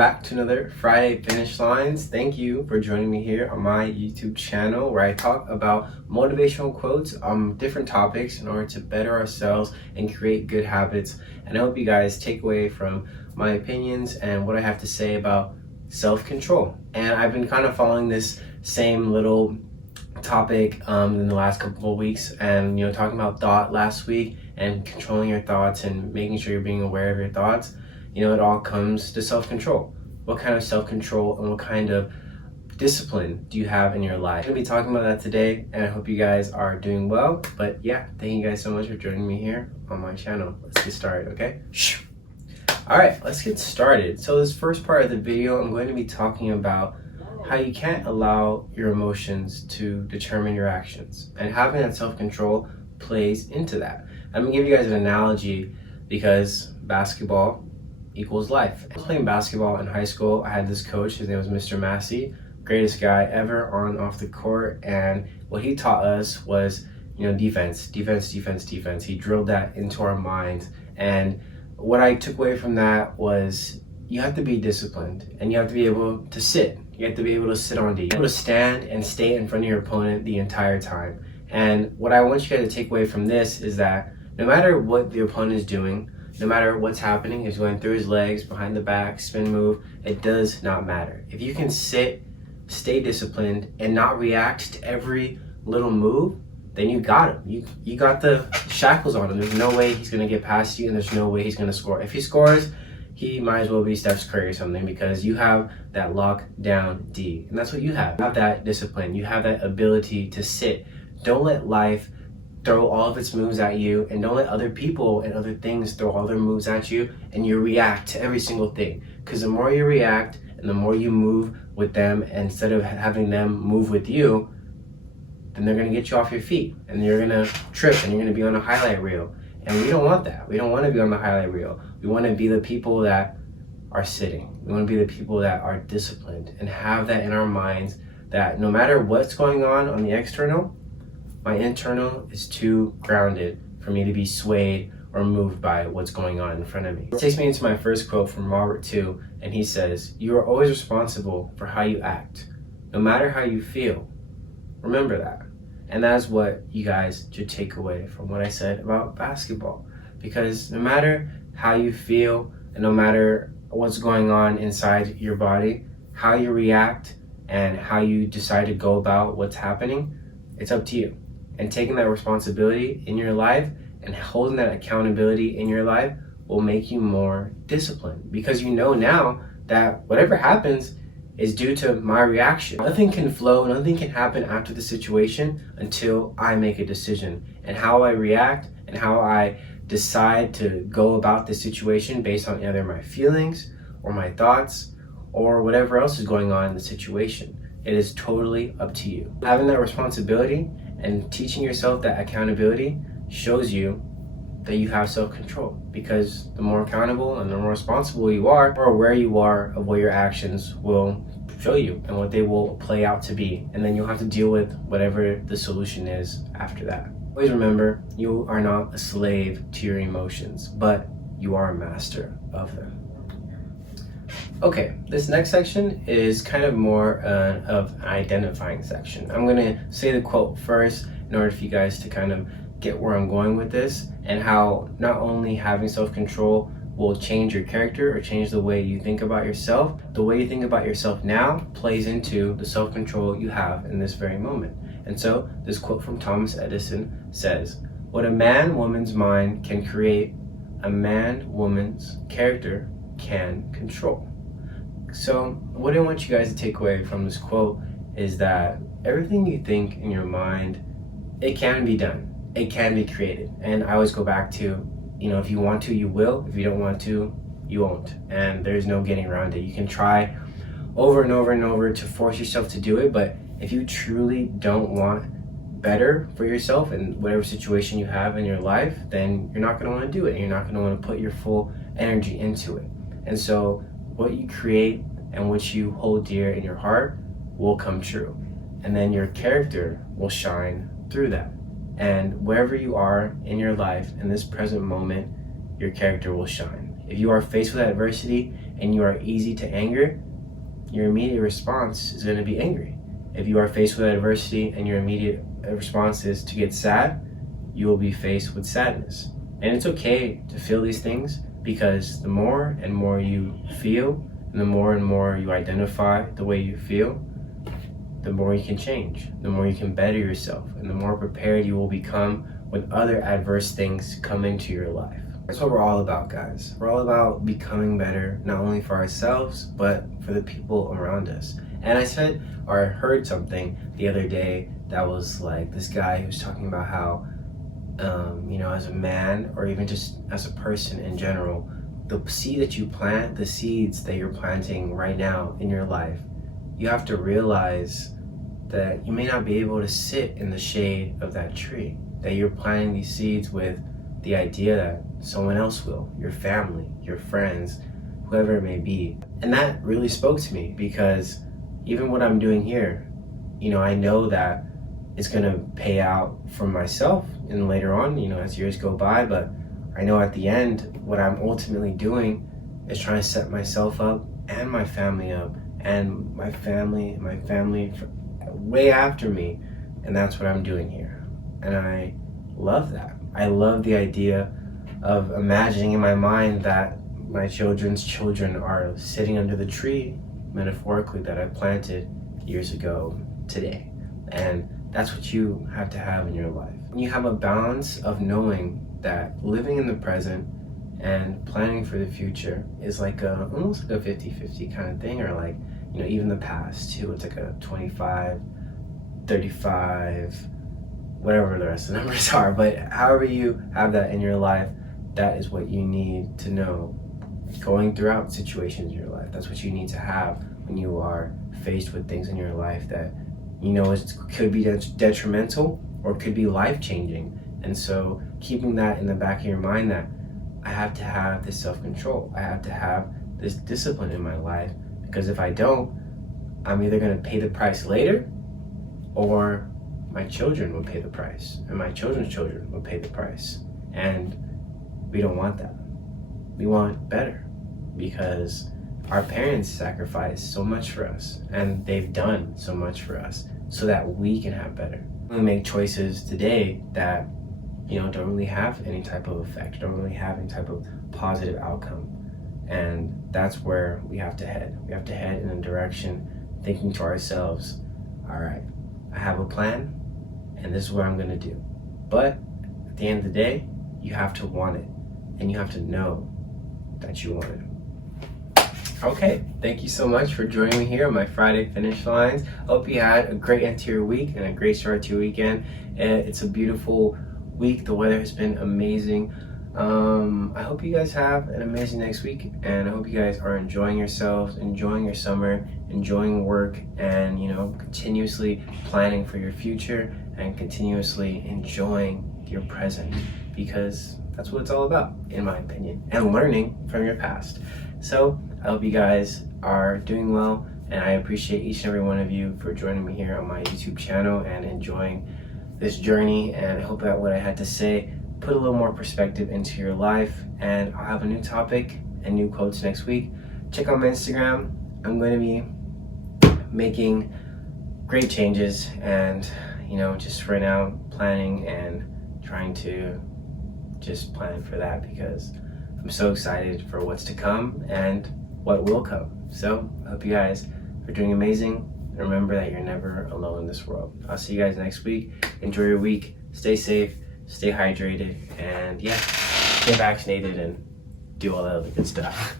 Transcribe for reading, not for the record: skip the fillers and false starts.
back to another Friday Finish Lines. Thank you for joining me here on my YouTube channel where I talk about motivational quotes on different topics in order to better ourselves and create good habits. And I hope you guys take away from my opinions and what I have to say about self-control. And I've been kind of following this same little topic in the last couple of weeks, and talking about thought last week and controlling your thoughts and making sure you're being aware of your thoughts. It all comes to self-control. What kind of self-control and what kind of discipline do you have in your life? I'm going to be talking about that today, and I hope you guys are doing well. But yeah, thank you guys so much for joining me here on my channel. Let's get started, okay? All right, let's get started. So this first part of the video, I'm going to be talking about how you can't allow your emotions to determine your actions, and having that self-control plays into that. I'm going to give you guys an analogy because basketball equals life. I was playing basketball in high school. I had this coach, his name was Mr. Massey, greatest guy ever on and off the court, and what he taught us was defense. He drilled that into our minds, and what I took away from that was you have to be disciplined, and you have to be able to sit. You have to be able to sit on D. You have to be able to stand and stay in front of your opponent the entire time. And what I want you guys to take away from this is that no matter what the opponent is doing, no matter what's happening, he's going through his legs, behind the back, spin move, it does not matter. If you can sit, stay disciplined, and not react to every little move, then you got him. You got the shackles on him. There's no way he's going to get past you, and there's no way he's going to score. If he scores, he might as well be Steph Curry or something, because you have that lockdown D. And that's what you have. You have that discipline. You have that ability to sit. Don't let life throw all of its moves at you, and don't let other people and other things throw all their moves at you and you react to every single thing. Because the more you react and the more you move with them instead of having them move with you, then they're going to get you off your feet and you're going to trip and you're going to be on a highlight reel. And we don't want that. We don't want to be on the highlight reel. We want to be the people that are sitting. We want to be the people that are disciplined and have that in our minds, that no matter what's going on the external, my internal is too grounded for me to be swayed or moved by what's going on in front of me. It takes me into my first quote from Robert II, and he says, "You are always responsible for how you act, no matter how you feel. Remember that." And that's what you guys should take away from what I said about basketball. Because no matter how you feel and no matter what's going on inside your body, how you react and how you decide to go about what's happening, it's up to you. And taking that responsibility in your life and holding that accountability in your life will make you more disciplined, because you know now that whatever happens is due to my reaction. Nothing can flow, nothing can happen after the situation until I make a decision. And how I react and how I decide to go about this situation based on either my feelings or my thoughts or whatever else is going on in the situation. It is totally up to you. Having that responsibility and teaching yourself that accountability shows you that you have self-control, because the more accountable and the more responsible you are, or where you are of what your actions will show you and what they will play out to be. And then you'll have to deal with whatever the solution is after that. Always remember, you are not a slave to your emotions, but you are a master of them. Okay, this next section is kind of more of an identifying section. I'm gonna say the quote first in order for you guys to kind of get where I'm going with this, and how not only having self-control will change your character or change the way you think about yourself, the way you think about yourself now plays into the self-control you have in this very moment. And so this quote from Thomas Edison says, "What a man-woman's mind can create, a man-woman's character can control." So what I want you guys to take away from this quote is that everything you think in your mind, it can be done. It can be created. And I always go back to, if you want to, you will. If you don't want to, you won't. And there's no getting around it. You can try over and over and over to force yourself to do it, but if you truly don't want better for yourself in whatever situation you have in your life, then you're not going to want to do it. You're not going to want to put your full energy into it. And so what you create and what you hold dear in your heart will come true. And then your character will shine through that. And wherever you are in your life, in this present moment, your character will shine. If you are faced with adversity and you are easy to anger, your immediate response is going to be angry. If you are faced with adversity and your immediate response is to get sad, you will be faced with sadness. And it's okay to feel these things, because the more and more you feel and the more you identify the way you feel, the more you can change, the more you can better yourself, and the more prepared you will become when other adverse things come into your life. That's what we're all about, guys. We're all about becoming better, not only for ourselves, but for the people around us. And I said, or I heard something the other day that was like, this guy who was talking about how, as a man, or even just as a person in general, the seed that you plant, the seeds that you're planting right now in your life, you have to realize that you may not be able to sit in the shade of that tree, that you're planting these seeds with the idea that someone else will, your family, your friends, whoever it may be. And that really spoke to me, because even what I'm doing here, I know that it's gonna pay out for myself and later on, as years go by, but I know at the end, what I'm ultimately doing is trying to set myself up and my family up, and my family way after me. And that's what I'm doing here. And I love that. I love the idea of imagining in my mind that my children's children are sitting under the tree, metaphorically, that I planted years ago today. And that's what you have to have in your life. You have a balance of knowing that living in the present and planning for the future is like almost like a 50-50 kind of thing, or like, even the past too. It's like a 25, 35, whatever the rest of the numbers are. But however you have that in your life, that is what you need to know going throughout situations in your life. That's what you need to have when you are faced with things in your life that could be detrimental or could be life-changing. And so keeping that in the back of your mind, that I have to have this self-control, I have to have this discipline in my life, because if I don't, I'm either going to pay the price later, or my children will pay the price, and my children's children will pay the price. And we don't want that. We want better, because our parents sacrificed so much for us, and they've done so much for us so that we can have better. We make choices today that don't really have any type of effect, don't really have any type of positive outcome. And that's where we have to head. We have to head in a direction thinking to ourselves, all right, I have a plan and this is what I'm gonna do. But at the end of the day, you have to want it, and you have to know that you want it. Okay, thank you so much for joining me here on my Friday Finish Lines. I hope you had a great end to your week and a great start to your weekend. It's a beautiful week. The weather has been amazing. I hope you guys have an amazing next week, and I hope you guys are enjoying yourselves, enjoying your summer, enjoying work, and continuously planning for your future and continuously enjoying your present, because that's what it's all about, in my opinion, and learning from your past. So I hope you guys are doing well, and I appreciate each and every one of you for joining me here on my YouTube channel and enjoying this journey. And I hope that what I had to say put a little more perspective into your life. And I'll have a new topic and new quotes next week. Check out my Instagram. I'm going to be making great changes, and just for now, planning and trying to just plan for that, because I'm so excited for what's to come and what will come. So I hope you guys are doing amazing. Remember that you're never alone in this world. I'll see you guys next week. Enjoy your week. Stay safe, stay hydrated, and stay vaccinated and do all that other good stuff.